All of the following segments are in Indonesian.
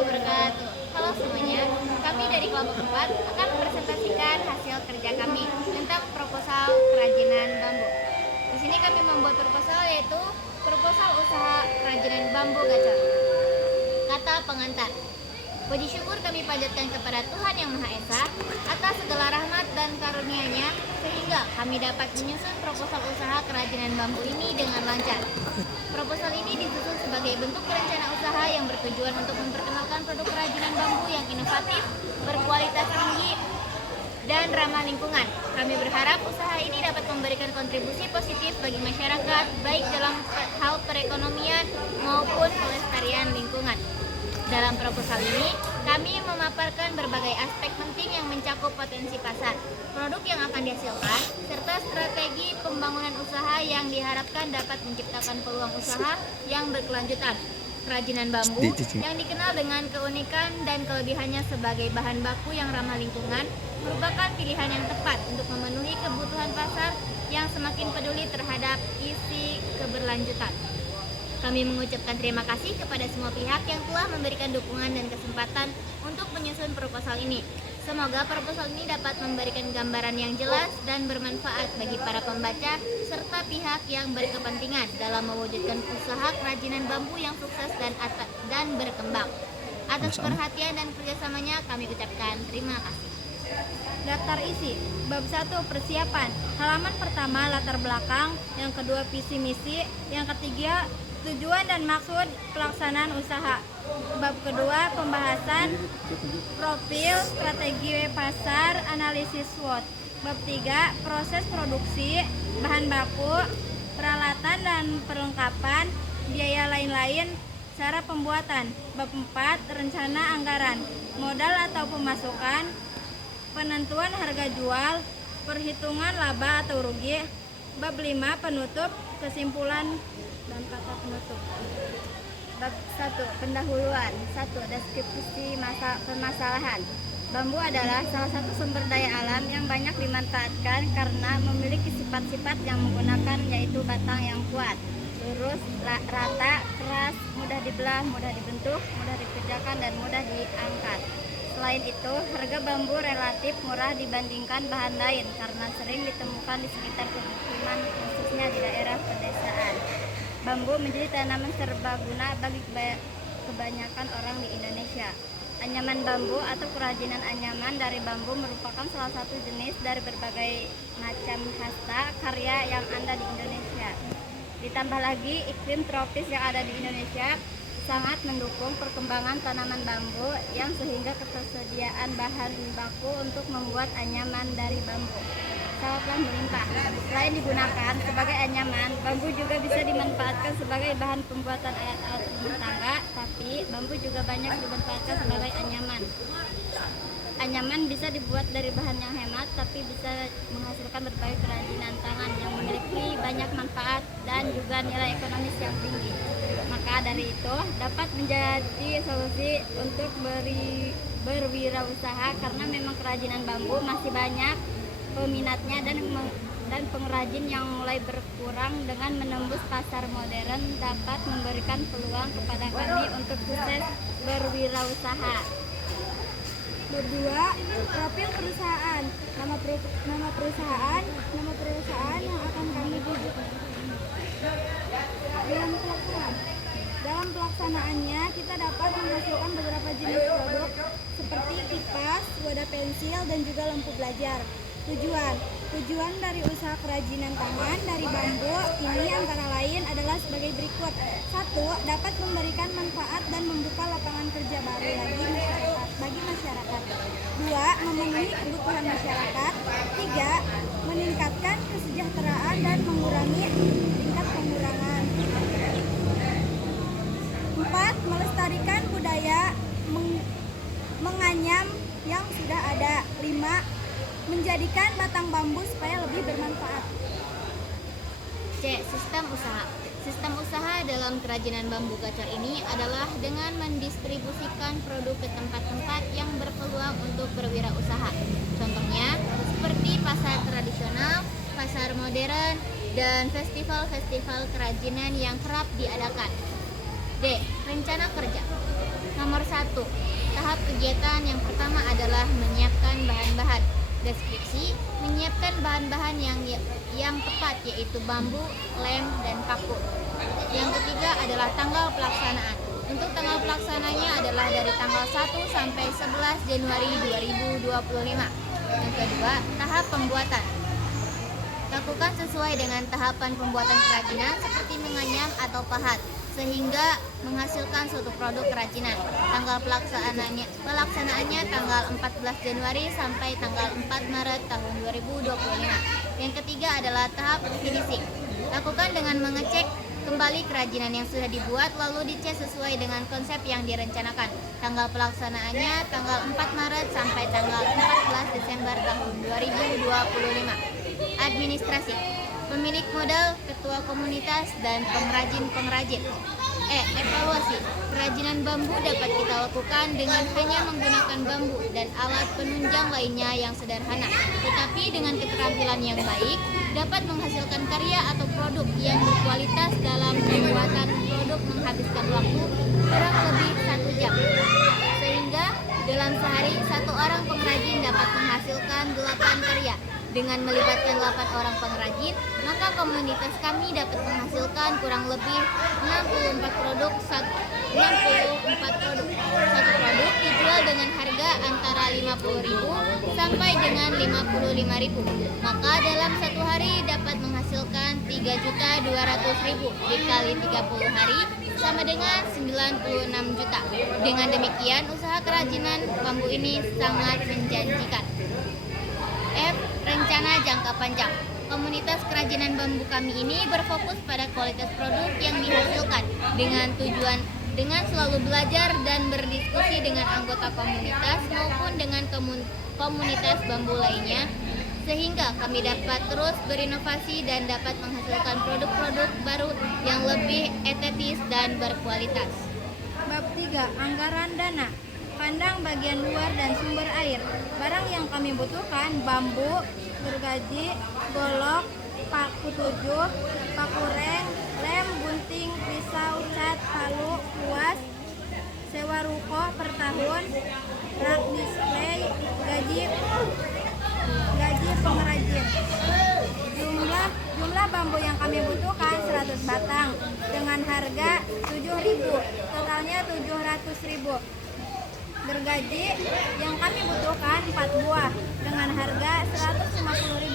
wabarakatuh. Halo semuanya, kami dari kelompok 4 akan mempresentasikan hasil kerja kami tentang proposal kerajinan bambu. Di sini kami membuat proposal yaitu proposal usaha kerajinan bambu gacor. Kata pengantar. Puji syukur kami panjatkan kepada Tuhan Yang Maha Esa atas segala rahmat dan karunia-Nya sehingga kami dapat menyusun proposal usaha kerajinan bambu ini dengan lancar. Proposal ini disusun sebagai bentuk rencana usaha yang bertujuan untuk memperkenalkan produk kerajinan bambu yang inovatif, berkualitas tinggi, dan ramah lingkungan. Kami berharap usaha ini dapat memberikan kontribusi positif bagi masyarakat, baik dalam hal perekonomian maupun pelestarian lingkungan. Dalam proposal ini, kami memaparkan berbagai aspek penting yang mencakup potensi pasar, produk yang akan dihasilkan, serta strategi pembangunan usaha yang diharapkan dapat menciptakan peluang usaha yang berkelanjutan. Kerajinan bambu yang dikenal dengan keunikan dan kelebihannya sebagai bahan baku yang ramah lingkungan merupakan pilihan yang tepat untuk memenuhi kebutuhan pasar yang semakin peduli terhadap isi keberlanjutan. Kami mengucapkan terima kasih kepada semua pihak yang telah memberikan dukungan dan kesempatan untuk menyusun proposal ini. Semoga proposal ini dapat memberikan gambaran yang jelas dan bermanfaat bagi para pembaca serta pihak yang berkepentingan dalam mewujudkan usaha kerajinan bambu yang sukses dan berkembang. Atas perhatian dan kerjasamanya kami ucapkan terima kasih. Daftar isi. Bab 1 persiapan. Halaman pertama latar belakang, yang kedua visi misi, yang ketiga tujuan dan maksud pelaksanaan usaha. Bab kedua pembahasan profil, strategi pasar, analisis SWOT. Bab 3 proses produksi, bahan baku, peralatan dan perlengkapan, biaya lain-lain, cara pembuatan. Bab 4 rencana anggaran, modal atau pemasukan, penentuan harga jual, perhitungan laba atau rugi. Bab 5 penutup, kesimpulan dan kata penutup. Bab 1 pendahuluan. 1. Deskripsi permasalahan. Bambu adalah salah satu sumber daya alam yang banyak dimanfaatkan karena memiliki sifat-sifat yang menggunakan, yaitu batang yang kuat, lurus, rata, keras, mudah dibelah, mudah dibentuk, mudah dikerjakan, dan mudah diangkat. Selain itu, harga bambu relatif murah dibandingkan bahan lain karena sering ditemukan di sekitar pemukiman, khususnya di daerah pedesaan. Bambu menjadi tanaman serbaguna bagi kebanyakan orang di Indonesia. Anyaman bambu atau kerajinan anyaman dari bambu merupakan salah satu jenis dari berbagai macam hasta karya yang ada di Indonesia. Ditambah lagi, iklim tropis yang ada di Indonesia sangat mendukung perkembangan tanaman bambu yang sehingga ketersediaan bahan baku untuk membuat anyaman dari bambu sangatlah melimpah. Selain digunakan sebagai anyaman, bambu juga bisa dimanfaatkan sebagai bahan pembuatan alat-alat rumah tangga, tapi bambu juga banyak dimanfaatkan sebagai anyaman. Anyaman bisa dibuat dari bahan yang hemat, tapi bisa menghasilkan berbagai kerajinan tangan yang memiliki banyak manfaat dan juga nilai ekonomis yang tinggi. Maka dari itu dapat menjadi solusi untuk berwirausaha karena memang kerajinan bambu masih banyak peminatnya dan pengrajin yang mulai berkurang. Dengan menembus pasar modern dapat memberikan peluang kepada kami untuk sukses berwirausaha. Bab 2 profil perusahaan. Nama perusahaan yang akan kami tuju. Dalam pelaksanaannya kita dapat menghasilkan beberapa jenis produk seperti kipas, wadah pensil, dan juga lampu belajar. Tujuan dari usaha kerajinan tangan dari bambu ini antara lain adalah sebagai berikut. 1. Dapat memberikan manfaat dan membuka lapangan kerja baru bagi masyarakat. 2. Memenuhi kebutuhan masyarakat. 3. Meningkatkan kesejahteraan dan mengurangi tingkat pengurangan. 4. Melestarikan budaya menganyam yang sudah ada. 5. Menjadikan batang bambu supaya lebih bermanfaat. C. Sistem usaha. Sistem usaha dalam kerajinan bambu gacor ini adalah dengan mendistribusikan produk ke tempat-tempat yang berpeluang untuk berwirausaha. Contohnya seperti pasar tradisional, pasar modern, dan festival-festival kerajinan yang kerap diadakan. D. Rencana kerja. Nomor 1. kegiatan yang pertama adalah menyiapkan bahan-bahan. Deskripsi, menyiapkan bahan-bahan yang tepat, yaitu bambu, lem, dan paku. Yang ketiga adalah tanggal pelaksanaan. Untuk tanggal pelaksananya adalah dari tanggal 1 sampai 11 Januari 2025. Yang kedua, tahap pembuatan. Lakukan sesuai dengan tahapan pembuatan kerajinan seperti menganyam atau pahat, sehingga menghasilkan suatu produk kerajinan. Tanggal pelaksanaannya tanggal 14 Januari sampai tanggal 4 Maret tahun 2025. Yang ketiga adalah tahap finishing. Lakukan dengan mengecek kembali kerajinan yang sudah dibuat, lalu dicek sesuai dengan konsep yang direncanakan. Tanggal pelaksanaannya tanggal 4 Maret sampai tanggal 14 Desember tahun 2025. Administrasi, pemilik modal, ketua komunitas, dan pengrajin. Evaluasi, kerajinan bambu dapat kita lakukan dengan hanya menggunakan bambu dan alat penunjang lainnya yang sederhana, tetapi dengan keterampilan yang baik dapat menghasilkan karya atau produk yang berkualitas. Dalam pembuatan produk menghabiskan waktu kurang lebih 1 jam, sehingga dalam sehari satu orang pengrajin dapat menghasilkan 8 karya. Dengan melibatkan 8 orang pengrajin, maka komunitas kami dapat menghasilkan kurang lebih 64 produk. Satu produk dijual dengan harga antara 50.000 sampai dengan 55.000. Maka dalam satu hari dapat menghasilkan 3.200.000 dikali 30 hari sama dengan 96 juta. Dengan demikian, usaha kerajinan bambu ini sangat menjanjikan. Rencana jangka panjang. Komunitas kerajinan bambu kami ini berfokus pada kualitas produk yang dihasilkan dengan selalu belajar dan berdiskusi dengan anggota komunitas maupun dengan komunitas bambu lainnya, sehingga kami dapat terus berinovasi dan dapat menghasilkan produk-produk baru yang lebih estetis dan berkualitas. Bab 3. Anggaran dana. Pandang bagian luar dan sumber air. Barang yang kami butuhkan: bambu, gergaji, golok, paku 7, paku reng, lem, gunting, pisau, cat, palu, kuas, sewa ruko per tahun, rak display, gaji pengrajin. Jumlah bambu yang kami butuhkan 100 batang dengan harga 7.000, totalnya 700.000. Gergaji yang kami butuhkan 4 buah dengan harga 150.000.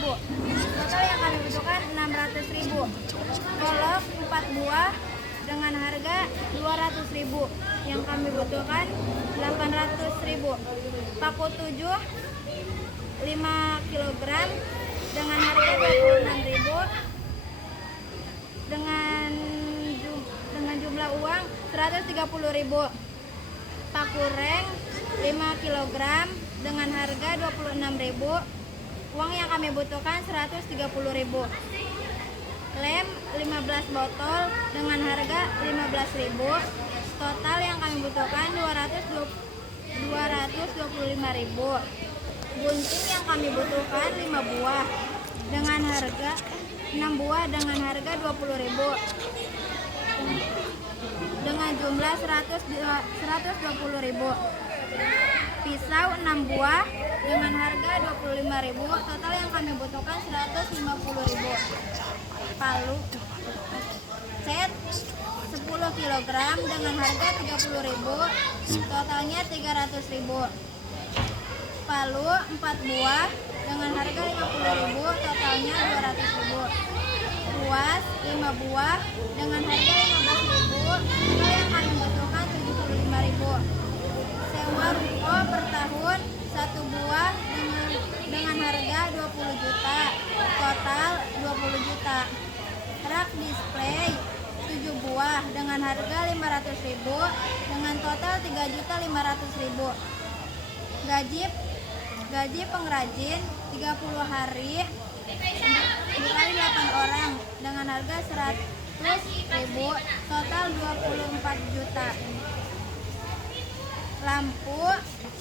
Total yang kami butuhkan 600.000. Golok 4 buah dengan harga 200.000. Yang kami butuhkan 800.000. Paku 7 5 kg dengan harga 26.000. Dengan jumlah uang 130.000. Paku reng 5 kg dengan harga 26.000. Uang yang kami butuhkan 130.000. Lem 15 botol dengan harga 15.000. Total yang kami butuhkan 225.000. Gunting yang kami butuhkan 5 buah dengan harga 6 buah dengan harga 20.000. Dengan jumlah 120.000. Pisau 6 buah dengan harga 25.000. Total yang kami butuhkan 150.000. Palu set 10 kg dengan harga 30.000. Totalnya 300.000. Palu 4 buah dengan harga 50.000. Totalnya 200.000. Kuas 5 buah dengan harga 15.000. Total yang kami butuhkan 75.000. Sewa ruko per tahun 1 buah dengan harga 20 juta. Total 20 juta. Rak display 7 buah dengan harga 500.000 dengan total 3.500.000. Gaji pengrajin 30 hari dikali 8 orang dengan harga 100.000. Total 24 juta. Lampu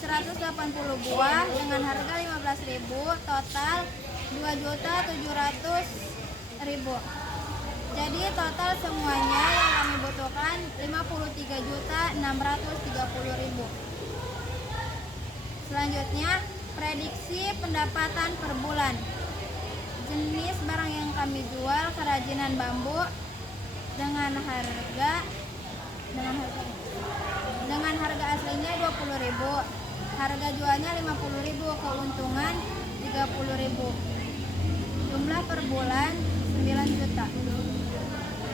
180 buah dengan harga 15.000. Total 2.700.000. Jadi total semuanya yang kami butuhkan 53.630.000. Selanjutnya, prediksi pendapatan per bulan. Jenis barang yang kami jual kerajinan bambu dengan harga aslinya 20.000, harga jualnya 50.000, keuntungan 30.000. Jumlah per bulan 9 juta.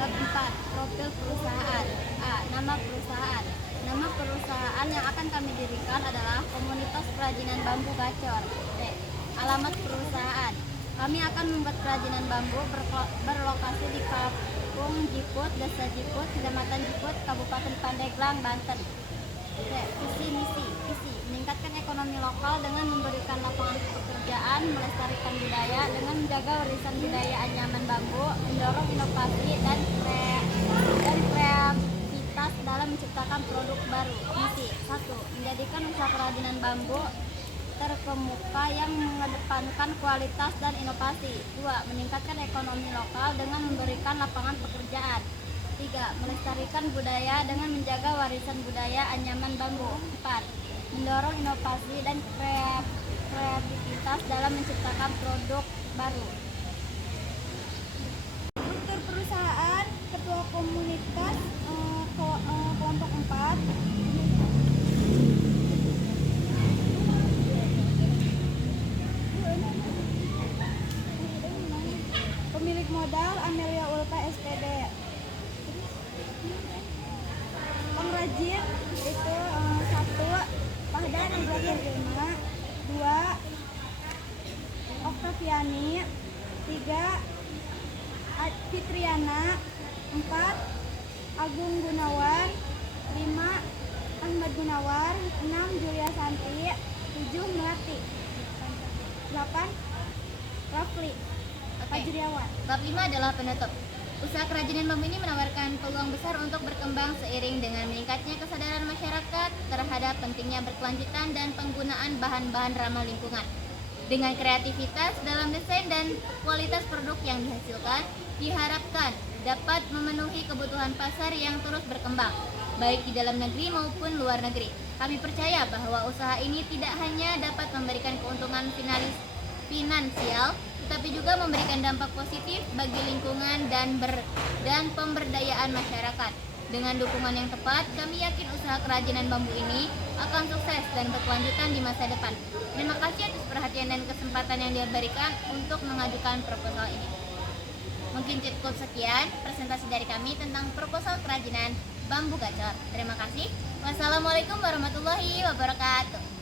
Bab 4. Profil perusahaan. A. Nama perusahaan. Nama perusahaan yang akan kami dirikan adalah Komunitas Kerajinan Bambu Gacor. B. Alamat perusahaan. Kami akan membuat kerajinan bambu berlokasi di Kampung Jiput, Desa Jiput, Kecamatan Jiput, Kabupaten Pandeglang, Banten. C. Visi misi. Visi meningkatkan ekonomi lokal dengan memberikan lapangan pekerjaan, melestarikan budaya dengan menjaga warisan budaya anyaman bambu, mendorong inovasi dan kreativitas dalam menciptakan produk baru. Misi 1. Menjadikan usaha kerajinan bambu terkemuka yang mengedepankan kualitas dan inovasi. 2. Meningkatkan ekonomi lokal dengan memberikan lapangan pekerjaan. 3. Melestarikan budaya dengan menjaga warisan budaya anyaman bambu. 4. Mendorong inovasi dan kreativitas dalam menciptakan produk baru. Struktur perusahaan, ketua komunitas, kelompok 4. Pemilik modal Amelia Ulta SPB. Pengrajin itu 1. Pahdan 25, 2. Oktaviani, 3. Fitriana, 4. Agung Gunawan, 5. Ahmad Gunawan, 6. Julia Santi, 7. Melati, 8. Rafli Fajriawan. Bab 5 adalah penutup. Usaha kerajinan bambu ini menawarkan peluang besar untuk berkembang seiring dengan meningkatnya kesadaran masyarakat terhadap pentingnya berkelanjutan dan penggunaan bahan-bahan ramah lingkungan. Dengan kreativitas dalam desain dan kualitas produk yang dihasilkan, diharapkan dapat memenuhi kebutuhan pasar yang terus berkembang, baik di dalam negeri maupun luar negeri. Kami percaya bahwa usaha ini tidak hanya dapat memberikan keuntungan finansial, tetapi juga memberikan dampak positif bagi lingkungan dan pemberdayaan masyarakat. Dengan dukungan yang tepat, kami yakin usaha kerajinan bambu ini akan sukses dan berkelanjutan di masa depan. Terima kasih atas perhatian dan kesempatan yang diberikan untuk mengajukan proposal ini. Mungkin cukup sekian presentasi dari kami tentang proposal kerajinan bambu gacor. Terima kasih. Wassalamualaikum warahmatullahi wabarakatuh.